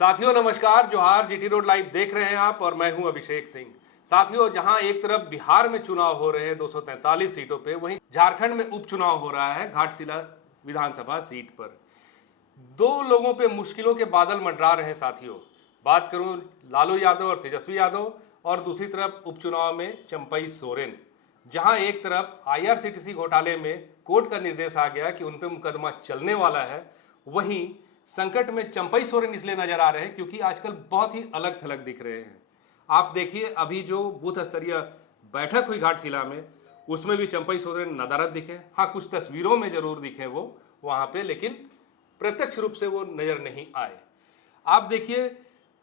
साथियों नमस्कार, जोहार। जीटी रोड लाइव देख रहे हैं आप और मैं हूं अभिषेक सिंह। साथियों, जहां एक तरफ बिहार में चुनाव हो रहे हैं 243 सीटों पे, वहीं झारखंड में उपचुनाव हो रहा है घाटशिला विधानसभा सीट पर। दो लोगों पे मुश्किलों के बादल मंडरा रहे हैं साथियों। बात करूं लालू यादव और तेजस्वी यादव, और दूसरी तरफ उपचुनाव में चंपई सोरेन। जहां एक तरफ आईआरसीटीसी घोटाले में कोर्ट का निर्देश आ गया कि उन पे मुकदमा चलने वाला है, वहीं संकट में चंपई सोरेन इसलिए नजर आ रहे हैं क्योंकि आजकल बहुत ही अलग थलग दिख रहे हैं। आप देखिए, अभी जो बूथ स्तरीय बैठक हुई घाटशिला में, उसमें भी चंपई सोरेन नदारद दिखे। हाँ, कुछ तस्वीरों में जरूर दिखे वो वहां पे, लेकिन प्रत्यक्ष रूप से वो नजर नहीं आए। आप देखिए,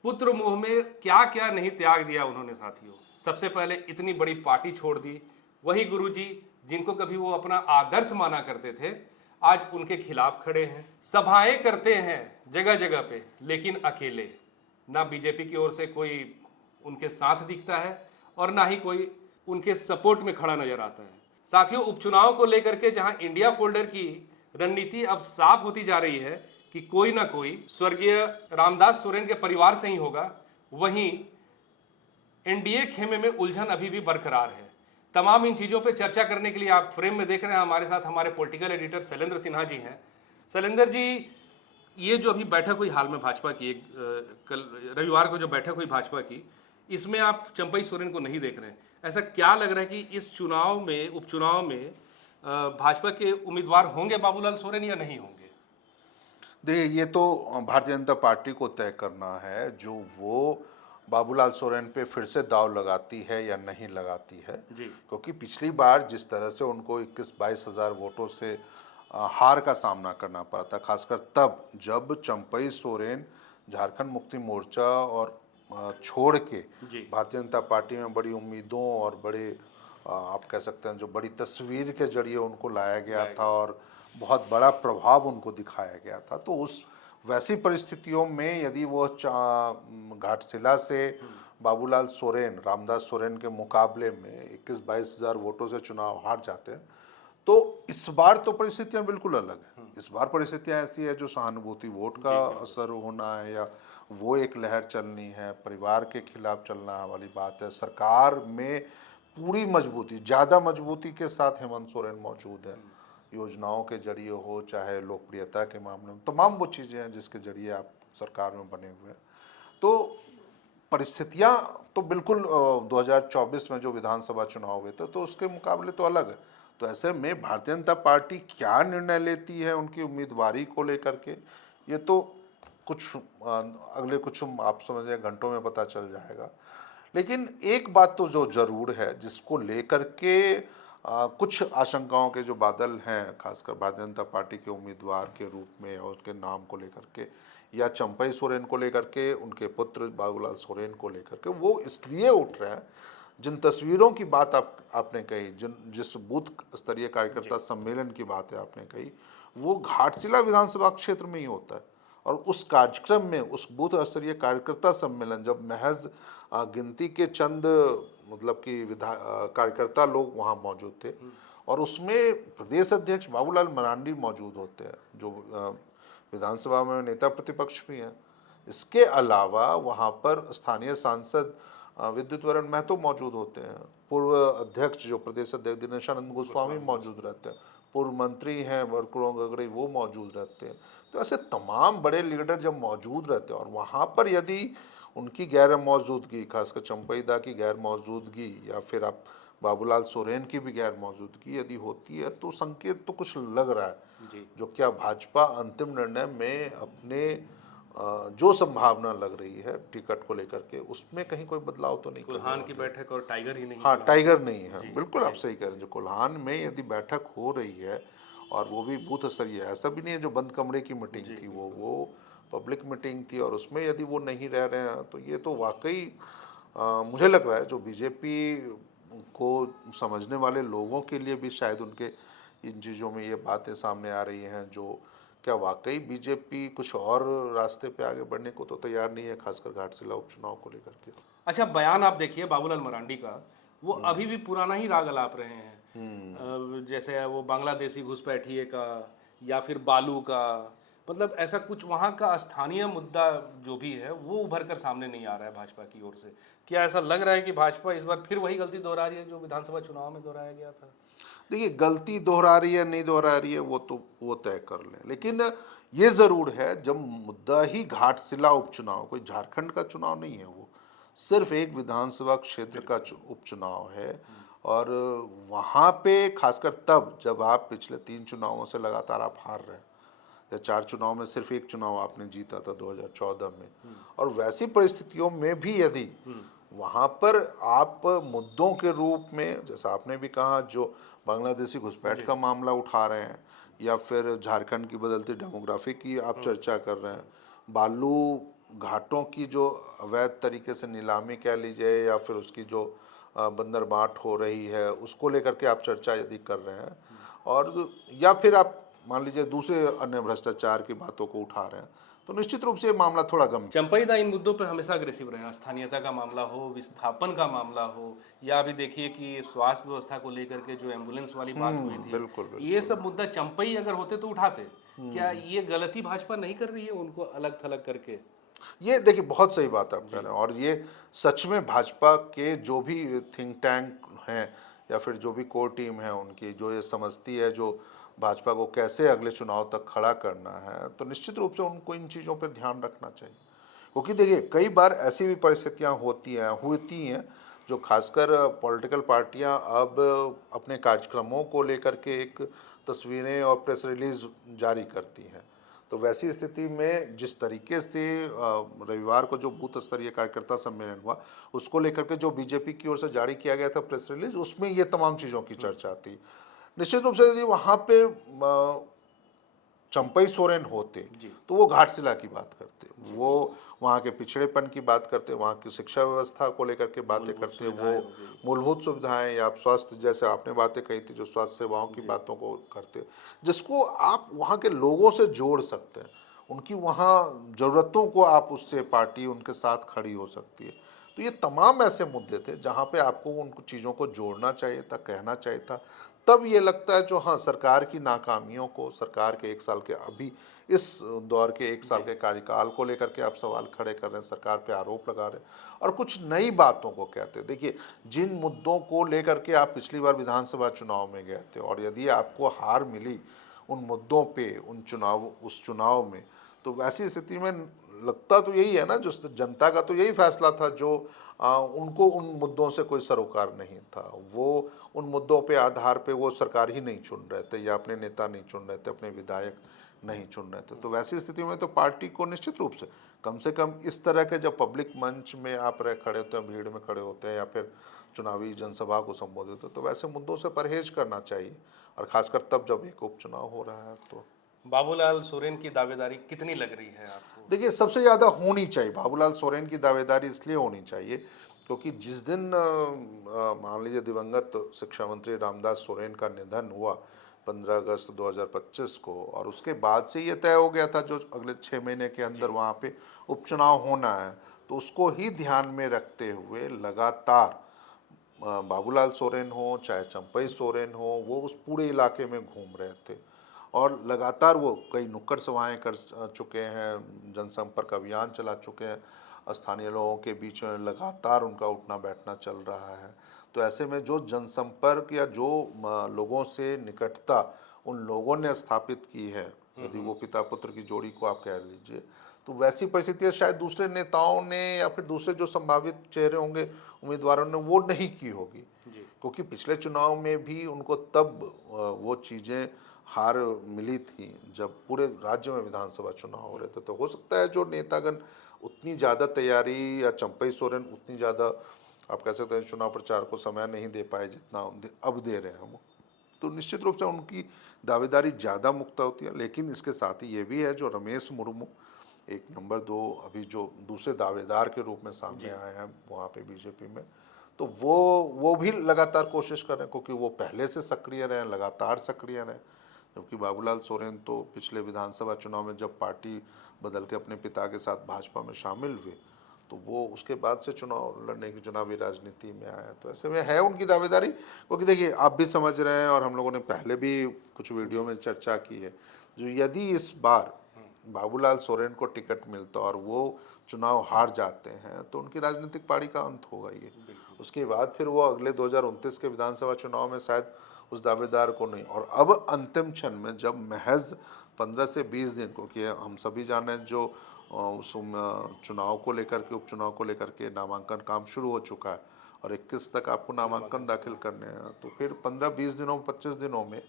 पुत्र मोह में क्या क्या नहीं त्याग दिया उन्होंने साथियों। सबसे पहले इतनी बड़ी पार्टी छोड़ दी। वही गुरुजी जिनको कभी वो अपना आदर्श माना करते थे, आज उनके खिलाफ खड़े हैं। सभाएं करते हैं जगह जगह पे, लेकिन अकेले। ना बीजेपी की ओर से कोई उनके साथ दिखता है और ना ही कोई उनके सपोर्ट में खड़ा नजर आता है। साथियों, उपचुनाव को लेकर के जहां इंडिया फोल्डर की रणनीति अब साफ होती जा रही है कि कोई ना कोई स्वर्गीय रामदास सोरेन के परिवार से ही होगा, वहीं एनडीए खेमे में उलझन अभी भी बरकरार है। तमाम इन चीज़ों पे चर्चा करने के लिए आप फ्रेम में देख रहे हैं हमारे साथ हमारे पॉलिटिकल एडिटर शैलेंद्र सिन्हा जी हैं। शैलेंद्र जी, ये जो अभी बैठक हुई हाल में भाजपा की, कल रविवार को जो बैठक हुई भाजपा की, इसमें आप चंपई सोरेन को नहीं देख रहे हैं। ऐसा क्या लग रहा है कि इस चुनाव में, उपचुनाव में भाजपा के उम्मीदवार होंगे बाबूलाल सोरेन या नहीं होंगे? देखिए, ये तो भारतीय जनता पार्टी को तय करना है जो वो बाबूलाल सोरेन पे फिर से दांव लगाती है या नहीं लगाती है जी। क्योंकि पिछली बार जिस तरह से उनको 21-22 हज़ार वोटों से हार का सामना करना पड़ा था, खासकर तब जब चंपई सोरेन झारखंड मुक्ति मोर्चा और छोड़ के जी। भारतीय जनता पार्टी में बड़ी उम्मीदों और बड़े आप कह सकते हैं जो बड़ी तस्वीर के जरिए उनको लाया गया था और बहुत बड़ा प्रभाव उनको दिखाया गया था। तो उस वैसी परिस्थितियों में यदि वो घाटशिला से बाबूलाल सोरेन, रामदास सोरेन के मुकाबले में 21-22 हज़ार वोटों से चुनाव हार जाते हैं, तो इस बार तो परिस्थितियां बिल्कुल अलग है। इस बार परिस्थितियां ऐसी है जो सहानुभूति वोट का असर होना है या वो एक लहर चलनी है, परिवार के खिलाफ चलना वाली बात है। सरकार में पूरी मजबूती, ज़्यादा मजबूती के साथ हेमंत सोरेन मौजूद है। योजनाओं के जरिए हो, चाहे लोकप्रियता के मामले में, तमाम वो चीज़ें हैं जिसके जरिए आप सरकार में बने हुए हैं। तो परिस्थितियां तो बिल्कुल 2024 में जो विधानसभा चुनाव हुए थे तो उसके मुकाबले तो अलग है। तो ऐसे में भारतीय जनता पार्टी क्या निर्णय लेती है उनकी उम्मीदवारी को लेकर के, ये तो कुछ अगले कुछ आप समझिए घंटों में पता चल जाएगा। लेकिन एक बात तो जो जरूर है जिसको लेकर के कुछ आशंकाओं के जो बादल हैं, खासकर भारतीय जनता पार्टी के उम्मीदवार के रूप में और उसके नाम को लेकर के या चंपई सोरेन को लेकर के, उनके पुत्र बाबूलाल सोरेन को लेकर के, वो इसलिए उठ रहे हैं। जिन तस्वीरों की बात आपने कही, जिस बूथ स्तरीय कार्यकर्ता सम्मेलन की बात है आपने कही, वो घाटशिला विधानसभा क्षेत्र में ही होता है। और उस कार्यक्रम में, उस बूथ स्तरीय कार्यकर्ता सम्मेलन, जब महज गिनती के चंद मतलब कि कार्यकर्ता लोग वहाँ मौजूद थे और उसमें प्रदेश अध्यक्ष बाबूलाल मरांडी मौजूद होते हैं जो विधानसभा में नेता प्रतिपक्ष भी हैं। इसके अलावा वहाँ पर स्थानीय सांसद विद्युत वरण महतो मौजूद होते हैं, पूर्व अध्यक्ष जो प्रदेश अध्यक्ष दिनेशानंद गोस्वामी मौजूद रहते हैं, पूर्व मंत्री हैं वरकुरों गगड़ी वो मौजूद रहते हैं। तो ऐसे तमाम बड़े लीडर जब मौजूद रहते हैं और वहाँ पर यदि उनकी गैर मौजूदगी, खासकर चंपई दा की गैर मौजूदगी या फिर आप बाबूलाल सोरेन की भी गैर मौजूदगी यदि होती है, तो संकेत तो कुछ लग रहा है जी। जो क्या भाजपा अंतिम निर्णय में अपने जो संभावना लग रही है टिकट को लेकर के, उसमें कहीं कोई बदलाव तो नहीं कर कुल्हान की बैठक और टाइगर ही नहीं। हाँ, टाइगर नहीं है, बिल्कुल आप सही कह रहे हैं। जो कुल्हान में यदि बैठक हो रही है और वो भी बूथ स्तरीय, ऐसा भी नहीं है जो बंद कमरे की मीटिंग थी, वो पब्लिक मीटिंग थी, और उसमें यदि वो नहीं रह रहे हैं तो ये तो वाकई मुझे लग रहा है जो बीजेपी को समझने वाले लोगों के लिए भी शायद उनके इन चीज़ों में ये बातें सामने आ रही हैं जो क्या वाकई बीजेपी कुछ और रास्ते पे आगे बढ़ने को तो तैयार नहीं है, खासकर घाटशिला उपचुनाव को लेकर के। अच्छा, बयान आप देखिए बाबूलाल मरांडी का, वो अभी भी पुराना ही राग अलाप रहे हैं। जैसे वो बांग्लादेशी घुसपैठिए का या फिर बालू का, मतलब ऐसा कुछ वहाँ का स्थानीय मुद्दा जो भी है वो उभर कर सामने नहीं आ रहा है भाजपा की ओर से। क्या ऐसा लग रहा है कि भाजपा इस बार फिर वही गलती दोहरा रही है जो विधानसभा चुनाव में दोहराया गया था? देखिए, गलती दोहरा रही है नहीं दोहरा रही है वो तो वो तय कर लें, लेकिन ये जरूर है जब मुद्दा ही घाटशिला उपचुनाव, कोई झारखंड का चुनाव नहीं है, वो सिर्फ एक विधानसभा क्षेत्र का उपचुनाव है। और वहाँ पे खासकर तब जब आप पिछले 3 चुनावों से लगातार आप हार रहे हैं, या 4 चुनाव में सिर्फ एक चुनाव आपने जीता था 2014 में, और वैसी परिस्थितियों में भी यदि वहाँ पर आप मुद्दों के रूप में, जैसा आपने भी कहा, जो बांग्लादेशी घुसपैठ का मामला उठा रहे हैं, या फिर झारखंड की बदलती डेमोग्राफी की आप चर्चा कर रहे हैं, बालू घाटों की जो अवैध तरीके से नीलामी कह लीजिए, या फिर उसकी जो बंदरबाट हो रही है उसको लेकर के आप चर्चा यदि कर रहे हैं, और या फिर आप मान लीजिए दूसरे अन्य भ्रष्टाचार की बातों को उठा रहे हैं, तो निश्चित रूप से ये मामला थोड़ा गंभीर। चंपई दा इन मुद्दों पर हमेशा अग्रेसिव रहे हैं। स्थानीयता का मामला हो, विस्थापन का मामला हो, या अभी देखिए कि स्वास्थ्य व्यवस्था को लेकर के जो एम्बुलेंस वाली बात हुई थी, बिल्कुल, बिल्कुल। ये सब मुद्दा चंपई अगर होते तो उठाते। क्या ये गलती भाजपा नहीं कर रही है उनको अलग थलग करके? ये देखिए, बहुत सही बात आप कह रहे हैं, और ये सच में भाजपा के जो भी थिंक टैंक हैं, या फिर जो भी कोर टीम है उनकी, जो ये समझती है जो भाजपा को कैसे अगले चुनाव तक खड़ा करना है, तो निश्चित रूप से उनको इन चीज़ों पर ध्यान रखना चाहिए। क्योंकि देखिए, कई बार ऐसी भी परिस्थितियां होती हैं जो खासकर पॉलिटिकल पार्टियां अब अपने कार्यक्रमों को लेकर के एक तस्वीरें और प्रेस रिलीज जारी करती हैं। तो वैसी स्थिति में जिस तरीके से रविवार को जो बूथ स्तरीय कार्यकर्ता सम्मेलन हुआ, उसको लेकर के जो बीजेपी की ओर से जारी किया गया था प्रेस रिलीज, उसमें ये तमाम चीज़ों की चर्चा थी। निश्चित रूप से यदि वहाँ पे चंपई सोरेन होते तो वो घाटशिला की बात करते, वो वहाँ के पिछड़ेपन की बात करते, वहाँ की शिक्षा व्यवस्था को लेकर के बातें करते, वो मूलभूत सुविधाएं या स्वास्थ्य, जैसे आपने बातें कही थी, जो स्वास्थ्य सेवाओं की बातों को करते, जिसको आप वहाँ के लोगों से जोड़ सकते हैं, उनकी वहाँ ज़रूरतों को आप उससे पार्टी उनके साथ खड़ी हो सकती है। तो ये तमाम ऐसे मुद्दे थे जहाँ पे आपको उन चीज़ों को जोड़ना चाहिए था, कहना चाहिए था। तब ये लगता है जो हाँ, सरकार की नाकामियों को, सरकार के 1 साल के अभी इस दौर के 1 साल के कार्यकाल को लेकर के आप सवाल खड़े कर रहे हैं, सरकार पे आरोप लगा रहे हैं और कुछ नई बातों को कहते हैं। देखिए, जिन मुद्दों को लेकर के आप पिछली बार विधानसभा चुनाव में गए थे, और यदि आपको हार मिली उन मुद्दों पे उस चुनाव में, तो वैसी स्थिति में लगता तो यही है ना, जो जनता का तो यही फैसला था, जो उनको उन मुद्दों से कोई सरोकार नहीं था, वो उन मुद्दों पे आधार पे वो सरकार ही नहीं चुन रहे थे, या अपने नेता नहीं चुन रहे थे, अपने विधायक नहीं चुन रहे थे। तो वैसी स्थिति में तो पार्टी को निश्चित रूप से कम इस तरह के जब पब्लिक मंच में आप खड़े होते हैं, भीड़ में खड़े होते हैं, या फिर चुनावी जनसभा को संबोधित होते, तो वैसे मुद्दों से परहेज करना चाहिए, और खासकर तब जब एक उपचुनाव हो रहा है। तो बाबूलाल सोरेन की दावेदारी कितनी लग रही है आपको? देखिए, सबसे ज़्यादा होनी चाहिए बाबूलाल सोरेन की दावेदारी, इसलिए होनी चाहिए क्योंकि जिस दिन मान लीजिए दिवंगत शिक्षा मंत्री रामदास सोरेन का निधन हुआ 15 अगस्त 2025 को, और उसके बाद से ये तय हो गया था जो अगले 6 महीने के अंदर वहाँ पे उपचुनाव होना है, तो उसको ही ध्यान में रखते हुए लगातार बाबूलाल सोरेन हो चाहे चंपई सोरेन हो, वो उस पूरे इलाके में घूम रहे थे, और लगातार वो कई नुक्कड़ सभाएं कर चुके हैं, जनसंपर्क अभियान चला चुके हैं, स्थानीय लोगों के बीच में लगातार उनका उठना बैठना चल रहा है। तो ऐसे में जो जनसंपर्क या जो लोगों से निकटता उन लोगों ने स्थापित की है, यदि वो पिता पुत्र की जोड़ी को आप कह लीजिए, तो वैसी परिस्थितियाँ शायद दूसरे नेताओं ने या फिर दूसरे जो संभावित चेहरे होंगे उम्मीदवारों ने वो नहीं की होगी, क्योंकि पिछले चुनाव में भी उनको तब वो चीज़ें हार मिली थी जब पूरे राज्य में विधानसभा चुनाव हो रहे थे। तो हो सकता है जो नेतागण उतनी ज़्यादा तैयारी, या चंपई सोरेन उतनी ज़्यादा आप कह सकते हैं चुनाव प्रचार को समय नहीं दे पाए जितना अब दे रहे हैं वो, तो निश्चित रूप से उनकी दावेदारी ज़्यादा मुक्त होती है। लेकिन इसके साथ ही ये भी है जो रमेश मुर्मू 1 नंबर 2 अभी जो दूसरे दावेदार के रूप में सामने आए हैं वहाँ पे बीजेपी में, तो वो भी लगातार कोशिश कर रहे हैं, क्योंकि वो पहले से सक्रिय रहे, लगातार सक्रिय रहे, जबकि बाबूलाल सोरेन तो पिछले विधानसभा चुनाव में जब पार्टी बदल के अपने पिता के साथ भाजपा में शामिल हुए, तो वो उसके बाद से चुनाव लड़ने की चुनावी राजनीति में आया। तो ऐसे में है उनकी दावेदारी, क्योंकि देखिए आप भी समझ रहे हैं और हम लोगों ने पहले भी कुछ वीडियो में चर्चा की है, जो यदि इस बार बाबूलाल सोरेन को टिकट मिलता और वो चुनाव हार जाते हैं तो उनकी राजनीतिक पारी का अंत होगा ये। उसके बाद फिर वो अगले 2029 के विधानसभा चुनाव में शायद उस दावेदार को नहीं, और अब अंतिम क्षण में जब महज 15 से 20 दिन को, कि हम सभी जाने जो उस चुनाव को लेकर के, उपचुनाव को लेकर के नामांकन काम शुरू हो चुका है और 21 तक आपको नामांकन दाखिल करने हैं, तो फिर 15-20 दिनों 25 दिनों में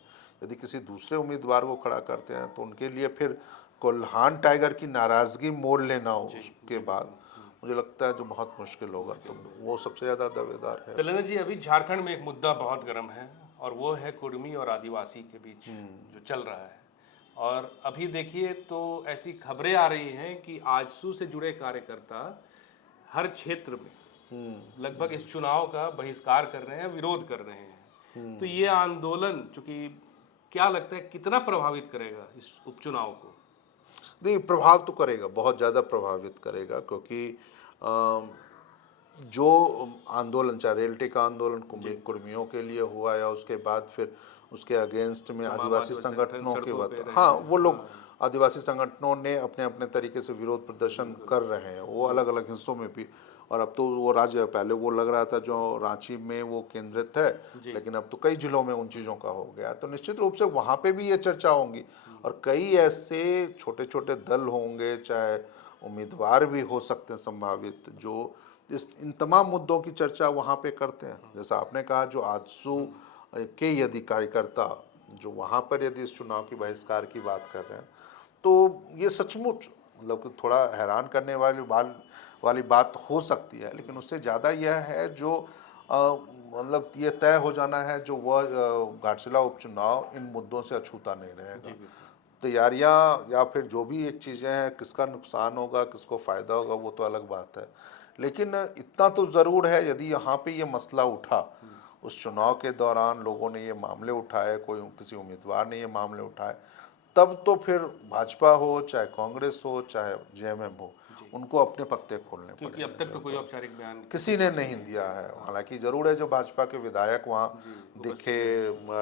यदि किसी दूसरे उम्मीदवार को खड़ा करते हैं तो उनके लिए फिर कोल्हान टाइगर की नाराजगी मोड़ लेना उसके बाद मुझे लगता है जो बहुत मुश्किल होगा, तो वो सबसे ज़्यादा दावेदार है। शैलेंद्र जी, अभी झारखंड में एक मुद्दा बहुत गर्म है और वो है कुर्मी और आदिवासी के बीच जो चल रहा है। और अभी देखिए तो ऐसी खबरें आ रही हैं कि आजसू से जुड़े कार्यकर्ता हर क्षेत्र में लगभग इस चुनाव का बहिष्कार कर रहे हैं, विरोध कर रहे हैं। तो ये आंदोलन चूंकि क्या लगता है कितना प्रभावित करेगा इस उपचुनाव को? नहीं, प्रभाव तो करेगा, बहुत ज़्यादा प्रभावित करेगा, क्योंकि जो आंदोलन, चाहे रेलटे का आंदोलन कुर्मियों के लिए हुआ या उसके बाद फिर उसके अगेंस्ट में आदिवासी संगठनों के बात, हाँ वो लोग आदिवासी संगठनों ने अपने अपने तरीके से विरोध प्रदर्शन कर रहे हैं, वो अलग अलग हिस्सों में भी। और अब तो वो राज्य, पहले वो लग रहा था जो रांची में वो केंद्रित है, लेकिन अब तो कई जिलों में उन चीज़ों का हो गया, तो निश्चित रूप से वहाँ पे भी ये चर्चा होंगी और कई ऐसे छोटे छोटे दल होंगे, चाहे उम्मीदवार भी हो सकते हैं संभावित, जो इन तमाम मुद्दों की चर्चा वहाँ पे करते हैं। जैसा आपने कहा, जो आजसू के यदि कार्यकर्ता जो वहाँ पर यदि इस चुनाव की बहिष्कार की बात कर रहे हैं, तो ये सचमुच मतलब थोड़ा हैरान करने वाली बात हो सकती है, लेकिन उससे ज़्यादा यह है जो मतलब ये तय हो जाना है जो वह घाटशिला उपचुनाव इन मुद्दों से अछूता नहीं रहेगा। तैयारियां या फिर जो भी एक चीज़ें हैं, किसका नुकसान होगा, किसको फ़ायदा होगा, वो तो अलग बात है, लेकिन इतना तो ज़रूर है यदि यहाँ पे ये मसला उठा, उस चुनाव के दौरान लोगों ने ये मामले उठाए, कोई किसी उम्मीदवार ने ये मामले उठाए, तब तो फिर भाजपा हो, चाहे कांग्रेस हो, चाहे जेएमएम हो, उनको अपने पत्ते खोलने पड़ेंगे, क्योंकि अब तक तो कोई औपचारिक बयान किसी ने नहीं दिया है। हालांकि जरूर है जो भाजपा के विधायक वहाँ दिखे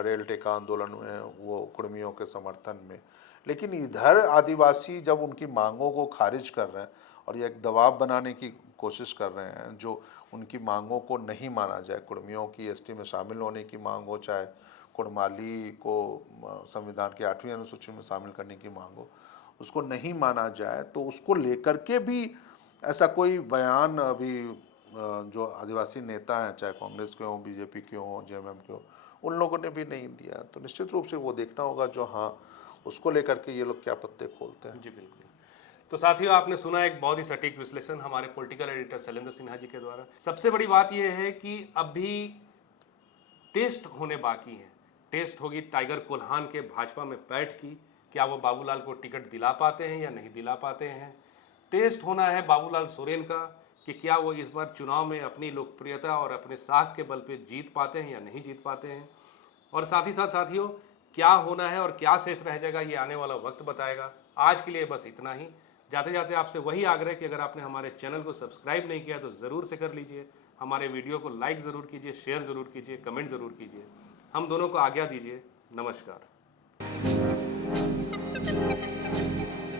रेलटे का आंदोलन में, वो कुर्मियों के समर्थन में, लेकिन इधर आदिवासी जब उनकी मांगों को खारिज कर रहे हैं और ये एक दबाव बनाने की कोशिश कर रहे हैं, जो उनकी मांगों को नहीं माना जाए, कुर्मियों की एसटी में शामिल होने की मांग हो, चाहे कुड़माली को संविधान की 8वीं अनुसूची में शामिल करने की मांग हो, उसको नहीं माना जाए, तो उसको लेकर के भी ऐसा कोई बयान अभी जो आदिवासी नेता हैं, चाहे कांग्रेस के हों, बीजेपी के हों, जेएमएम के हों, उन लोगों ने भी नहीं दिया। तो निश्चित रूप से वो देखना होगा जो हाँ उसको लेकर के ये लोग क्या पत्ते खोलते हैं। जी बिल्कुल। तो साथियों, आपने सुना एक बहुत ही सटीक विश्लेषण हमारे पॉलिटिकल एडिटर शैलेंद्र सिन्हा जी के द्वारा। सबसे बड़ी बात यह है कि अभी टेस्ट होने बाकी हैं। टेस्ट होगी टाइगर कोल्हान के भाजपा में पैठ की, क्या वो बाबूलाल को टिकट दिला पाते हैं या नहीं दिला पाते हैं। टेस्ट होना है बाबूलाल सोरेन का कि क्या वो इस बार चुनाव में अपनी लोकप्रियता और अपने साख के बल पे जीत पाते हैं या नहीं जीत पाते हैं। और साथ ही साथ साथियों, क्या होना है और क्या शेष रह जाएगा ये आने वाला वक्त बताएगा। आज के लिए बस इतना ही। जाते जाते आपसे वही आग्रह कि अगर आपने हमारे चैनल को सब्सक्राइब नहीं किया तो ज़रूर से कर लीजिए, हमारे वीडियो को लाइक ज़रूर कीजिए, शेयर ज़रूर कीजिए, कमेंट ज़रूर कीजिए। हम दोनों को आज्ञा दीजिए। नमस्कार।